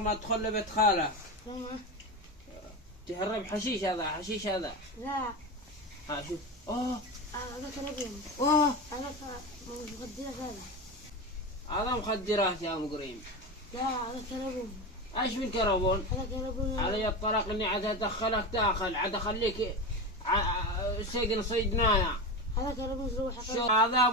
ما تدخل لبيت خالك تمام. تهرب حشيش. هذا حشيش هذا. لا. ها شوف. اوه هذا كربون. اوه هذا مخدرات هذا. هذا مخدرات يا مقريم. لا هذا كربون. ايش من كربون؟ هذا كربون. علي الطريق اني عاد ادخلك داخل، عاد اخليك سجن صيدنايا. هذا كربون روح. شو هذا؟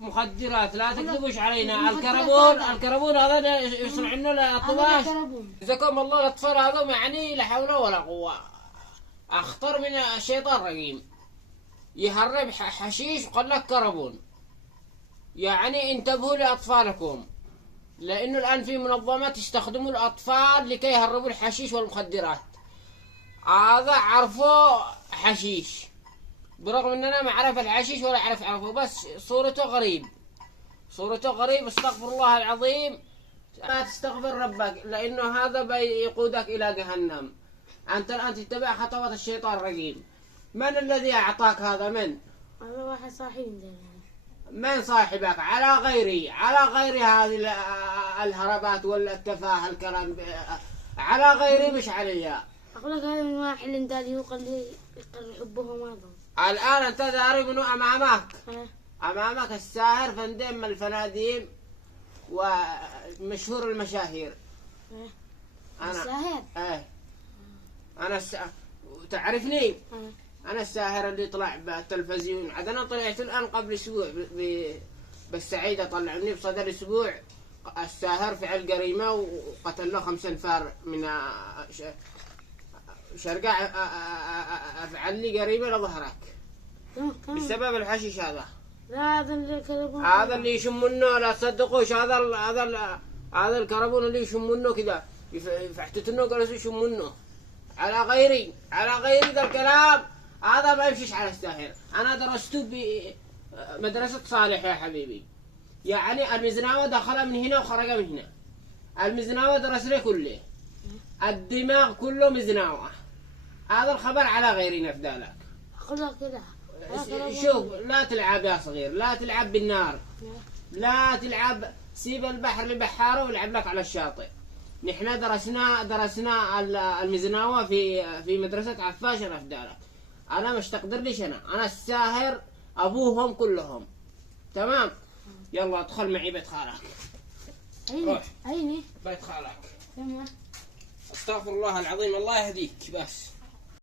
مخدرات لا تكذبوش علينا. الكربون هذا يصنعون له الاطباش. جزاكم الله. الاطفال هذا يعني لا حول ولا قوه، اخطر من الشيطان الرجيم. يهرب حشيش وقال لك كربون. يعني انتبهوا لاطفالكم، لانه الان في منظمات يستخدموا الاطفال لكي يهربوا الحشيش والمخدرات. هذا عرفوا حشيش برغم اننا ما عرف الحشيش ولا عرفه، بس صورته غريب. استغفر الله العظيم. لا تستغفر ربك، لانه هذا بيقودك الى جهنم. انت الان تتبع خطوات الشيطان الرجيم. من الذي اعطاك هذا؟ من؟ هذا واحد صاحبي. من صاحبك؟ على غير هذه الهربات ولا التفاهه الكلام، على غيري مش عليا. اقول لك هذا من واحد اللي يقول لي حبهم هذا. الآن أنت داري منو أمامك الساهر فندم من الفناديم ومشهور المشاهير. الساهر؟ أنا تعرفني؟ أنا الساهر اللي طلع بالتلفزيون. عاد أنا طلعت الآن قبل أسبوع بالسعيدة، طلعوني بصدر أسبوع الساهر فعل جريمة وقتل له 5 أنفار من شرقاء. أفعل لي جريمة لظهرك بسبب الحشيش هذا. لا هذا اللي كربون. هذا اللي يشمونه، لا تصدقوش. هذا الكربون اللي يشمونه كذا، يفحتتنه جالسوا يشمونه. على غيري ذا الكلام. هذا ما يمشيش على الساهر. أنا درسته بمدرسة صالح يا حبيبي. يعني المزناوة دخل من هنا وخرج من هنا. المزناوة درسنا كله، الدماغ كله مزناوة. هذا الخبر على غيري نفدالك. أقول لك كده. شوف، لا تلعب يا صغير، لا تلعب بالنار، لا تلعب. سيب البحر لبحاره والعب لك على الشاطئ. نحن درسنا المزناوة في مدرسة عفاش نفدالك. أنا مش تقدر ليش أنا الساهر أبوهم كلهم. تمام. يلا ادخل معي بيت خالك. عيني بيت خالك. تمام. استغفر الله العظيم. الله يهديك بس.